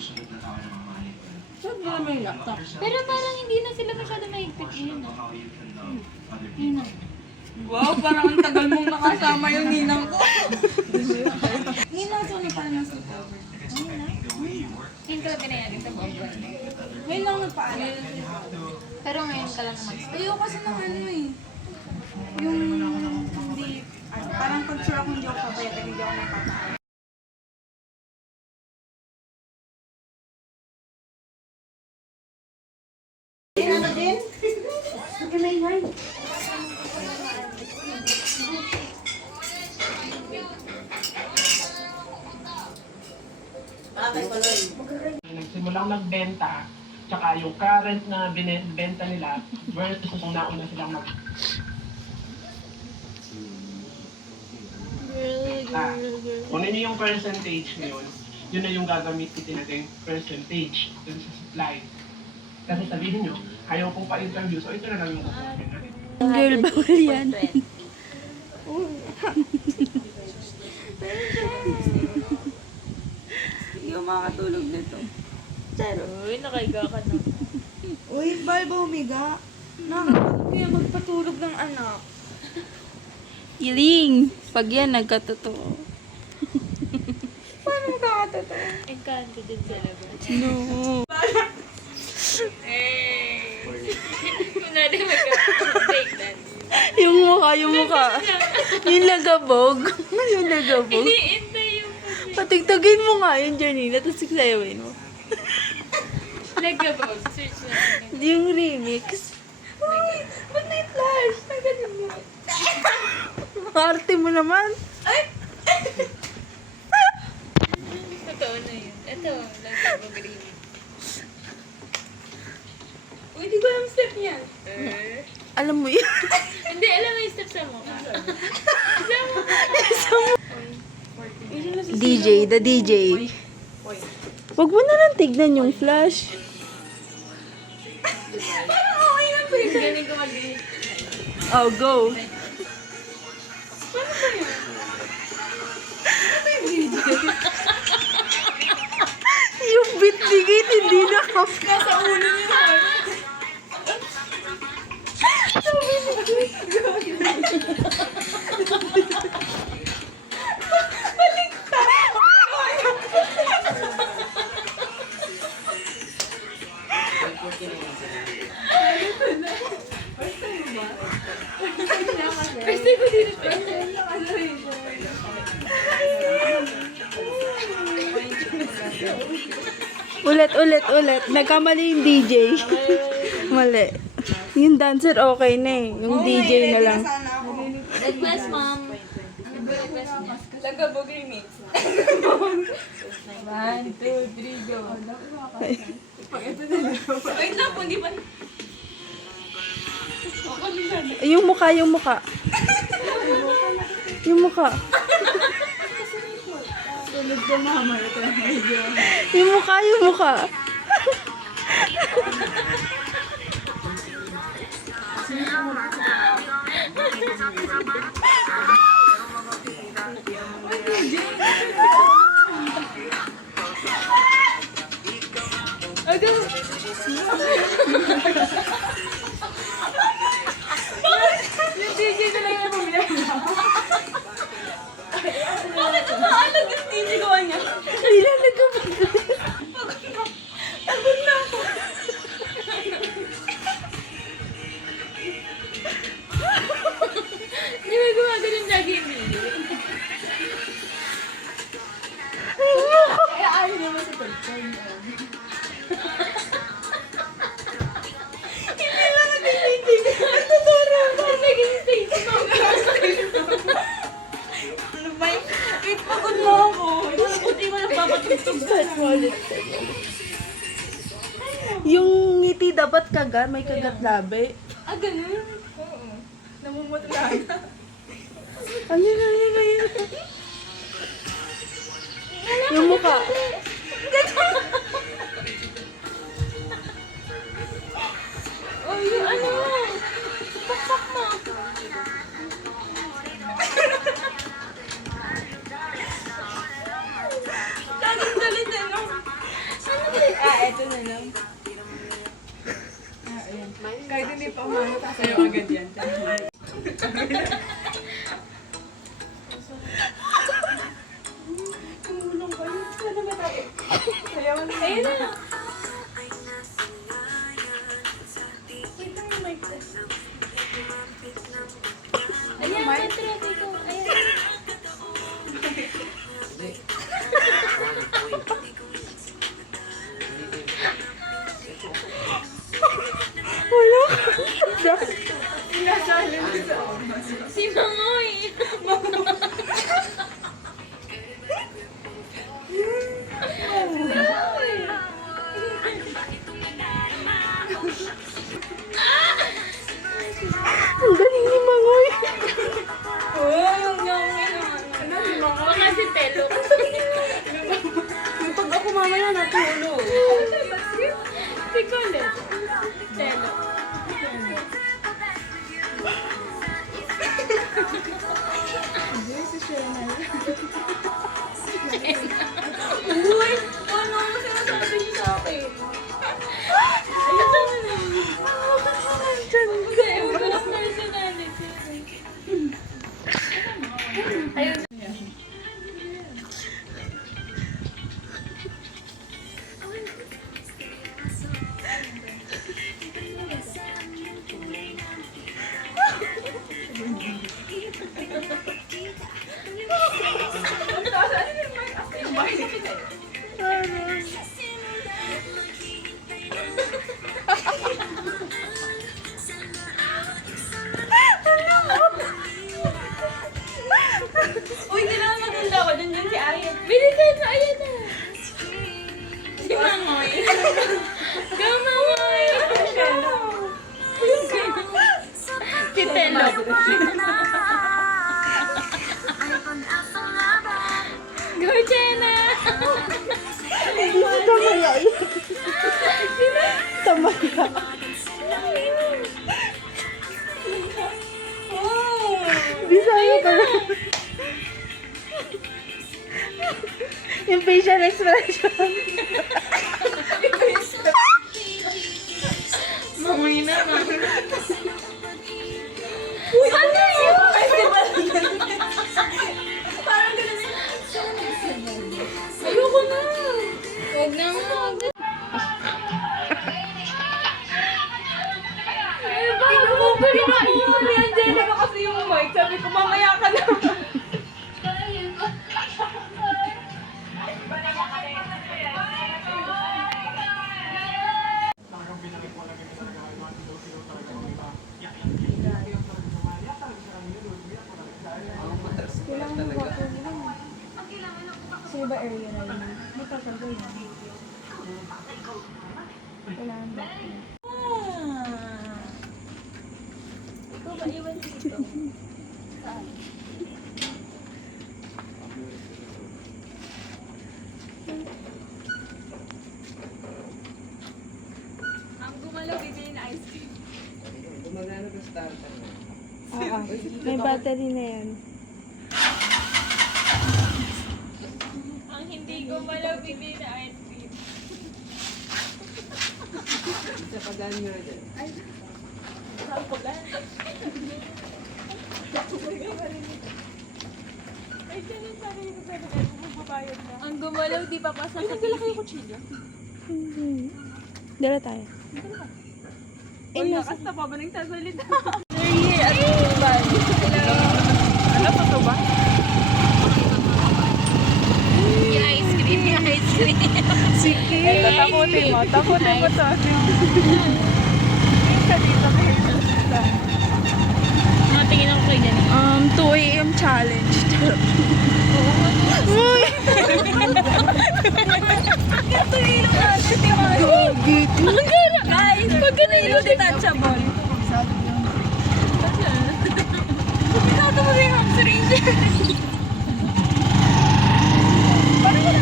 susunod na tao na mamahalin ko. Saan ba naman yung laptop? Pero parang hindi na sila masyado mahigpit ngayon. How you can love other Nina. people. Wow, parang ang tagal mong nakasama yung ninang ko. Ninang ko na parang nasa cover. Hindi ko pinayari ito po. Ngayon lang nagpaalam. Pero ngayon ka lang mag-start. Ayaw kasi ng ano eh. Yung hindi, parang pag sure akong hindi ako pabayatan, hindi ako nagpapaalam. Ano din? Nagkamay-hay. Nagsimulang magbenta, tsaka yung current na binenta nila versus kung nauna silang mag... Kung ano yung percentage ngayon, yun na yung gagamitin natin percentage dun sa supply. Kasi sabihin nyo, ayaw kong pa-interview, so ito na lang yung kukunin natin. Girl, bawal yan. Hindi ako makakatulog nito. Uy, nakaiga ka na. Uy, bal ba humiga? Nakakapagod kaya magpatulog ng anak. Iling, pag yan nagkatotoo. Paano magkakatotoo? Encanto din sa labas. No. Kunwari mag-break dance. Yung mukha. Yung lagabog. Yung lagabog. Hintay yung Patigtagin mo nga yun, Janina, tapos sayawin mo. nag-abog. Search na. Yung remix. Uy, ba't may flash? Nagaling mo. Arte mo naman. Totoo na yun. Ito, nag-abog remix. Uy, di ko alam step niyan. Alam mo yun. Hindi, alam mo yung step sa mukha. DJ, the DJ. Wag mo na lang tignan yung flash. Parang okay lang ba yun? Galing ko mag-break. Oh, go. Yung beat digit, hindi na Nasa ulo niya yun. First time ko din ito. Ulit. Nagkamali yung DJ. Mali. Yung dancer okay na eh. Yung DJ na lang. Sana ako. Request, ma'am. Request niya. Lagabog remix. 1, 2, 3, go. Wait lang po, di ba? Yung mukha. Yung mukha. Tulog ko mama. Ito na medyo. Yung mukha. Yung DJ na lang yung bumili. Bakit umaalag yung DJ gawa niya? Nilalag ka ba? Pagod na ako. Di ba gumagano'n lagi yung video? Kaya ayaw naman sa pagkain. Hindi lang natin hindi. Natuturo ako. Naging stage mo. Ano ba yun? Wait, pagod na ako. Buti mo nagpapatugtog sa Yung ngiti dapat kagat, may kagat labi. Ah, ganun? Oo. Namumutla na. Ayun. Yung mukha. Oh, yung ano? Pakpak mo. Laging galit ano? Pamano ka sa'yo agad yan. Tumulong kayo. Sana ba tayo? Sayawan na. Ayun na. Ayan, matraffic ko. Ayan. Wala. Si Mangoy. Ang galing ni Mangoy. Oo, yung naman. Ano, si Mama? Baka si Telo. Yung pag ako mamaya natulog. Si Colette. Telo. Uy, ano ang sinasabi niyo sa akin? Hindi, walang personality. Ayun. Uy, kailangan maganda ako. Dun si Ariel. Bilisan mo, ayan na. Si Mangoy. Go, Mangoy. Si Telo. Go, Jenna. Tamaya. Tamaya. Bisaya ka na. Yung facial expression. Mangoy naman. Ano yun? Festival yan. Parang ganun. Ayoko na. Huwag na mo. Pinupupuli ni Angelica kasi yung mic. Sabi ko, mamaya ka na. Sa'yo ba area na yun? May tatanggal na. Kailangan ba? Ikaw ba iwan dito? Ang gumalaw, bibili na ice cream. Oo. May battery na yan. Ang hindi gumalaw, bibili na ice cream. Saan ko ba? Ay, ganun pa rin yung sabi ko, magbabayad na. Ang gumalaw, di pa pasok sa Kayo kutsilyo? Hindi. Dala tayo. Uy, lakas na pa ba nagsasalita? Ano pa to ba? Yung ice cream, yung ice cream. Sige. Takutin mo to. Isa dito kayo. Matingin ako kay Janine. 2 a.m. challenge. Uy! Ganito yung ilong natin, di ba? Guys, pag ganito detachable. Pinato mo yung House Ranger.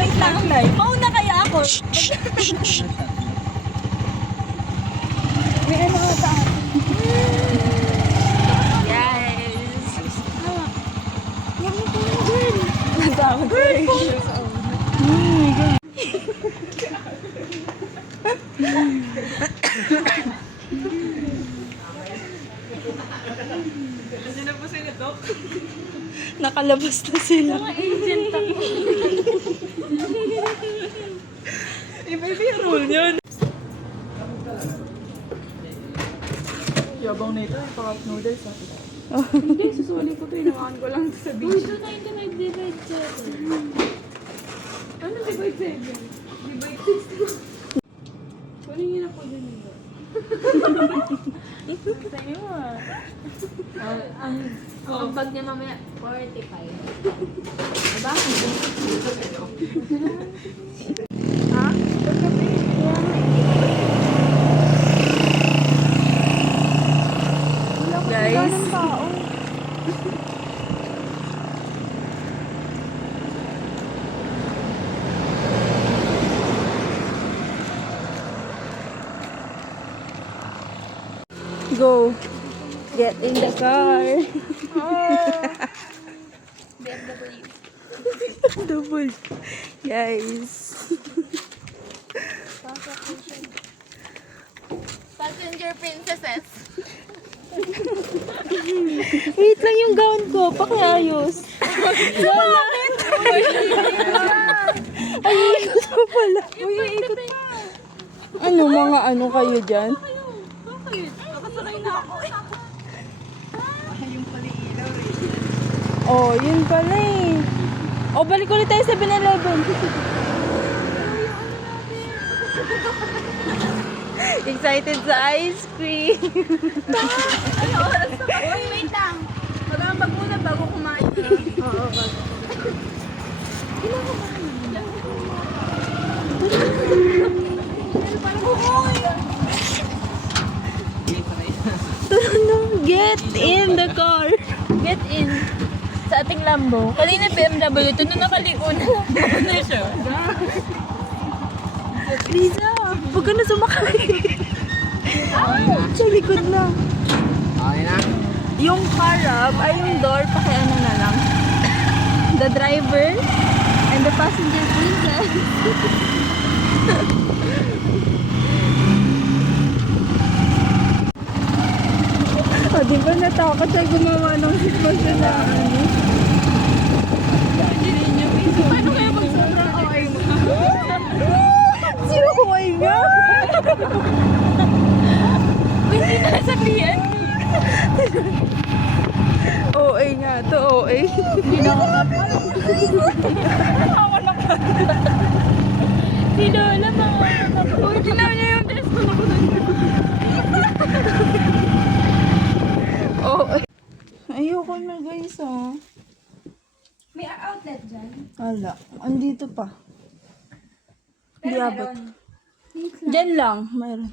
Wait lang, Nay. Mauna kaya ako. May ano ka sa akin. Yes. Nagawad ko rin. Oh my God. nakalabas na sila. Agent ako. Iba-iba yung rule yun. Yabang na ito, yung pakat noodles ah. Hindi, susuli ko ito. Inawakan ko lang sa Uy, beach. doon tayo ka nag-divide 7. Ano divide 7? Divide 6. Kunin niyo na po dun nila. Sa'yo ah. Ang bag niya mamaya, 45. Diba? Ha? Guys. Go. Get in the car. BMW. Double. Guys. Passenger princesses. Wait lang yung gown ko. Pakiayos. Bakit? Ay, ikot ko pala. Uy, ikot pa. Ano, mga ano kayo dyan? Bakit? Nakasakay na ako. Oh, yun pala eh. Oh, balik ulit tayo sa 7-Eleven. Excited sa ice cream. Ano oras na? Uy, wait lang. Magambag muna bago kumain. Oo, bago. Get in the car. Get in. Sa ating Lambo. Kanina BMW, ito na nakaliko na. Ano siya? Lisa, huwag ka na sumakay. Sa likod na. Okay na? Yung harap ay yung door, pakiano na lang. The driver and the passenger princess. Oh, di ba natakot siya gumawa ng sitwasyon na ano? Paano kaya pag sobrang okay mo? Sino kumain nga? Hindi na sabihan. OA nga to, OA. Hindi na ako Ako na pa. Si Lola, mga Uy, tinaw niya yung dress ko na ko doon. OA. Ayoko na guys, oh. May outlet dyan. Wala. Andito pa. Hindi abot. Diyan lang. Mayroon.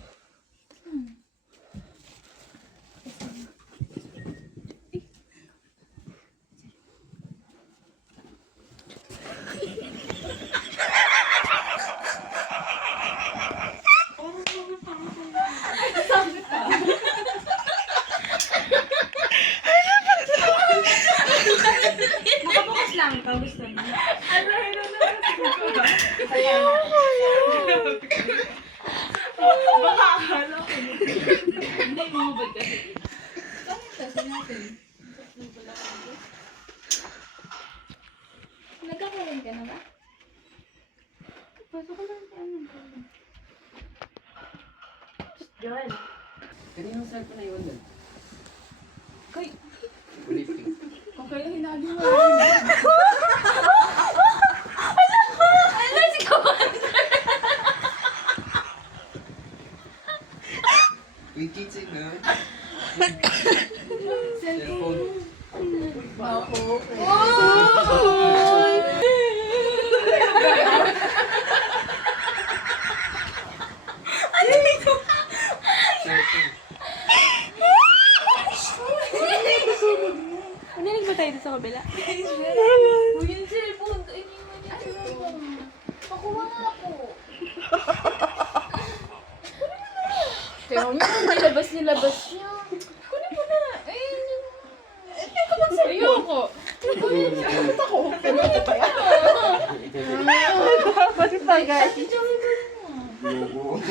Makabukas lang ikaw, gusto mo. Baka akala ko. Hindi, bumubad kasi. Bakit kasi natin? Nagkakaroon ka na ba? Pasok ko lang sa ano. Joel. Kaninong cellphone na yun doon? Kay, Lifting. kung kaya hinali mo. Ano si Commander? Wait, kitchen na. Cellphone. Cellphone. Maninig ba tayo sa kabila? Uy, yung cellphone. Iniwan niya sa cellphone. Pakuha nga po. Kaya mo, nilabas niya. Kunin mo na. Ayun yun. Ayoko. Pagpagay. Logo.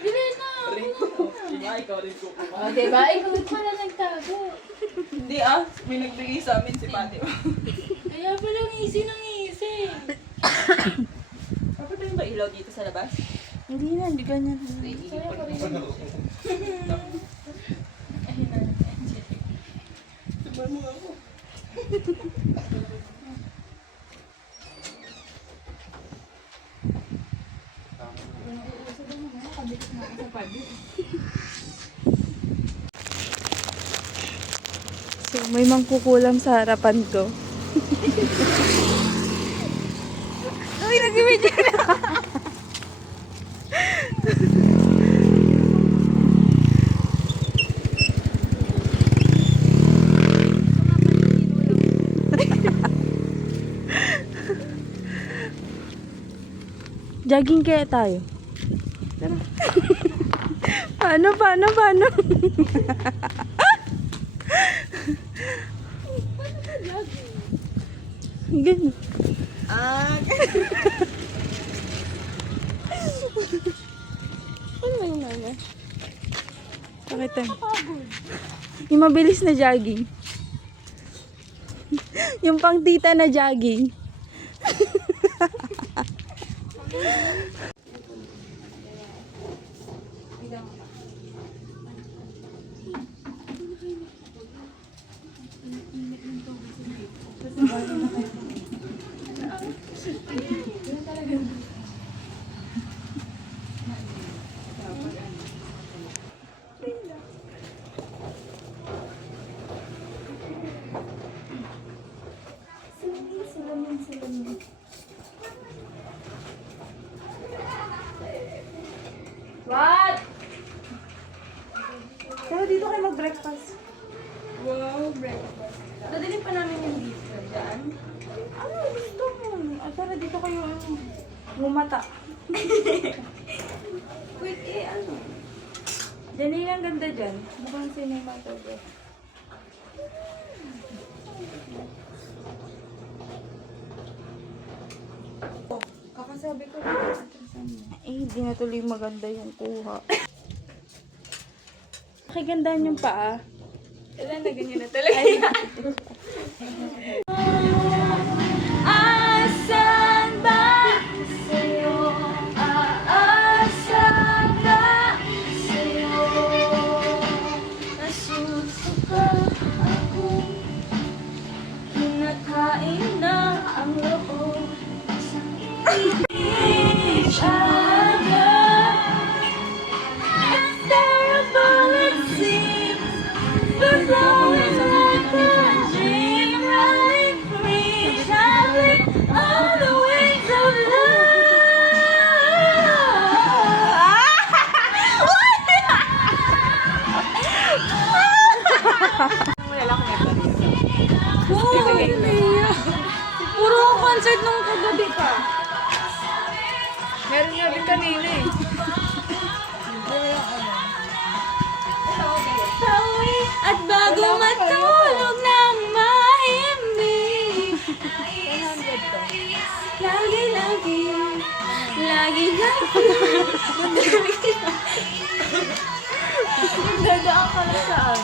Bili na. O, diba? Ikaw pala nagtago. Hindi may nagbigay sa amin si Pati. Kaya pala ngisi ng ngisi. Papatayin ba ilaw dito sa labas? Hindi na, hindi ganyan. Saya pa rin. Ayun na, Angel. Diba mo ako? So, may mangkukulam sa harapan ko. Uy, nag-video na! Jogging kaya tayo. Tara. Paano? Ganun. Ano ba yung mama? Pakita. Yung mabilis na jogging. Yung pang tita na jogging. What? Pero dito kayo mag-breakfast. Wow, breakfast. Dadali pa namin yung dito dyan. Ano gusto mo? Tara dito kayo bumata. Wait, ano? Diyan yung ganda dyan. Mukhang cinematography. Kakasabi ko. Di na tuloy maganda yung kuha. Pakigandaan yung paa. Wala na ganyan na talaga. Asan ba sa'yo? Aasan ba sa'yo? Nasusuka ako, kinakain na ang loob. Each other, it's terrible it seems, but flowing like a dream, running free, traveling on the wings of Puro concert nung kagabi pa. Meron nga din kanina eh. Tawi at bago matulog ng mahimbing. Lagi. Dadaan ka lang saan?